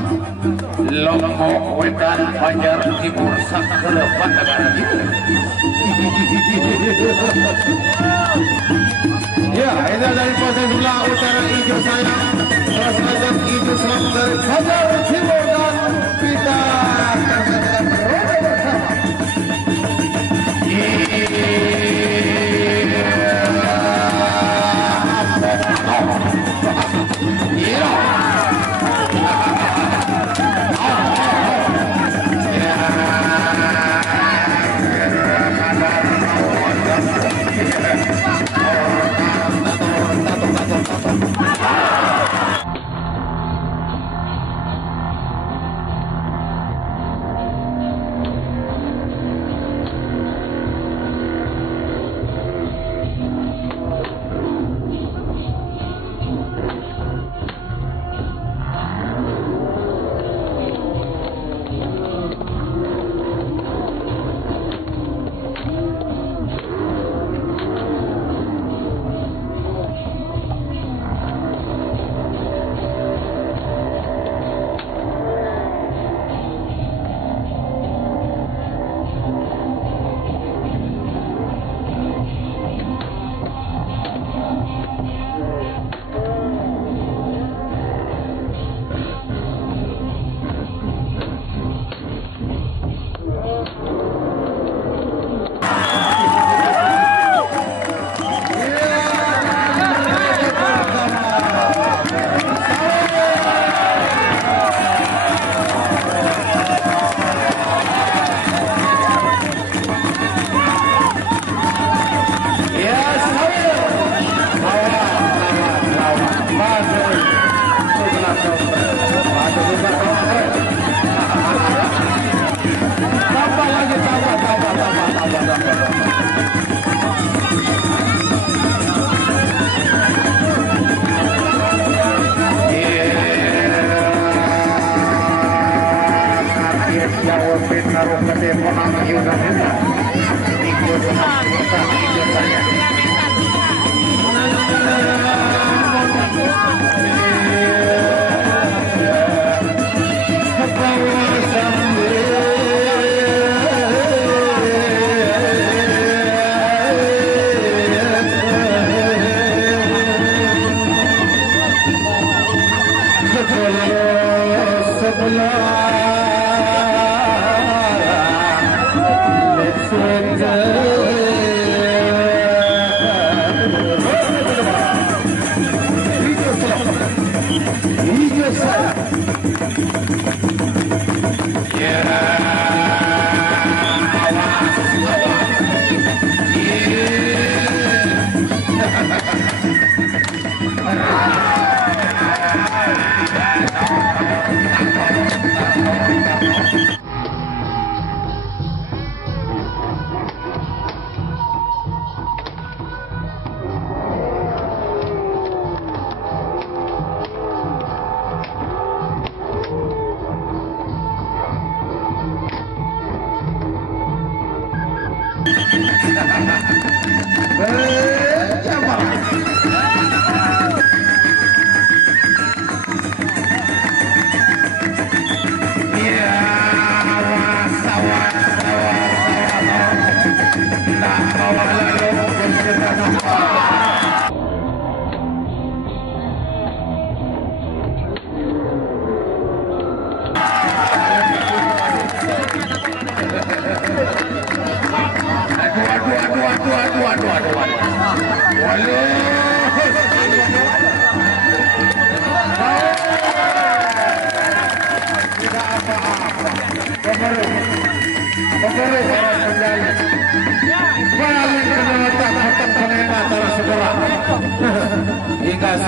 Lombok Wetan Banjar Timur Sakura Pandangan ya, ini dari posisi sebelah utara hijau sayang, selatan hijau selatan dari Banjar Timur dan kita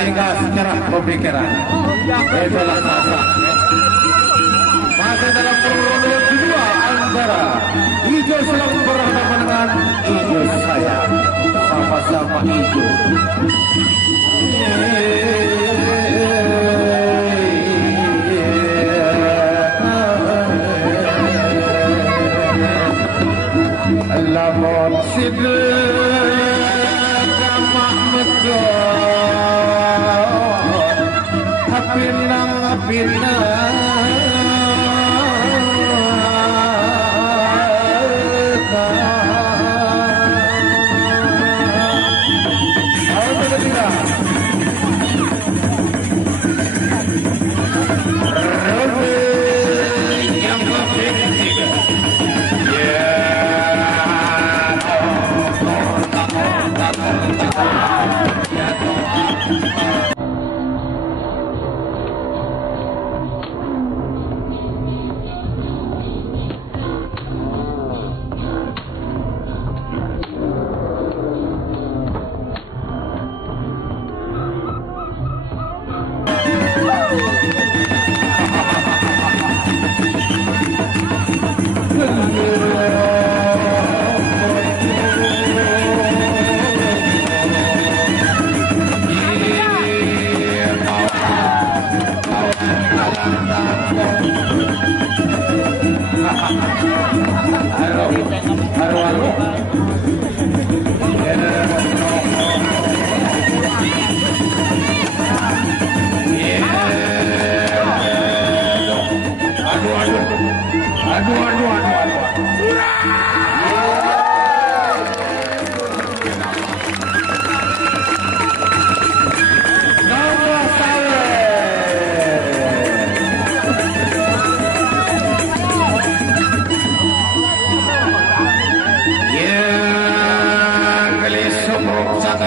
hingga secara pemikiran itulah masa dalam ronde kedua antara hijau selalu berhadapan dengan hijau saya sama-sama hijau. Lamun sidek Pinang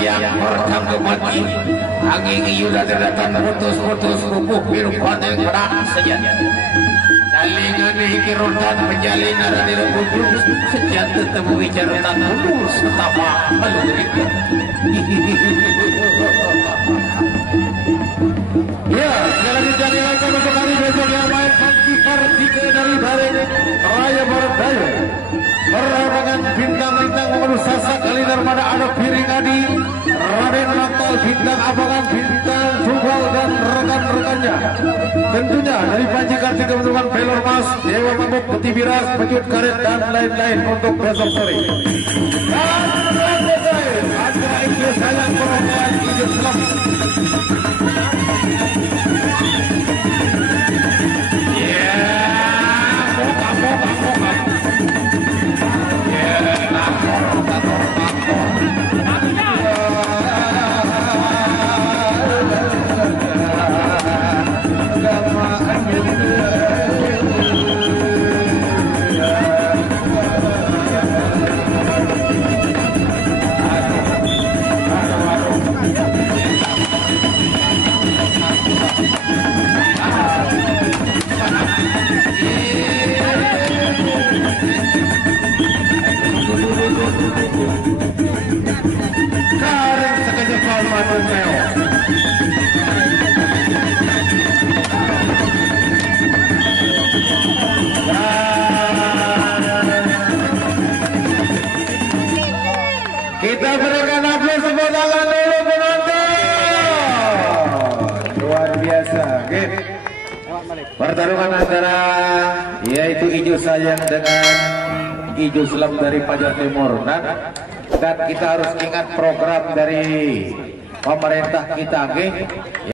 yang bertanggung mati angin iulah datang putus-putus kukuh biru paneng perang senjata salingan hikirutan menjalin arah di rembuk senjata temu bicarutan mundur setapa melurik ya sekali lagi jadi lagi untuk hari besok yang main Kikar Dike dari Bareng Raya Bardaya Perorangan bintang-bintang mengurus sasak kali daripada ada piring adi Raden Natal bintang abangan bintang Tunggal dan rekan-rekannya tentunya dari Panji Kartika Bentukan Pelor Mas Dewa Mabuk Peti Biras Pecut Karet dan lain-lain untuk besok sore dan antara itu sayang perempuan hidup selam kita berikan aplaus tepuk tangan dulu penonton. Luar biasa. Pertarungan antara yaitu Ijo Sayang dengan Ijo Selam dari Pajar Timur dan kita harus ingat program dari pemerintah kita,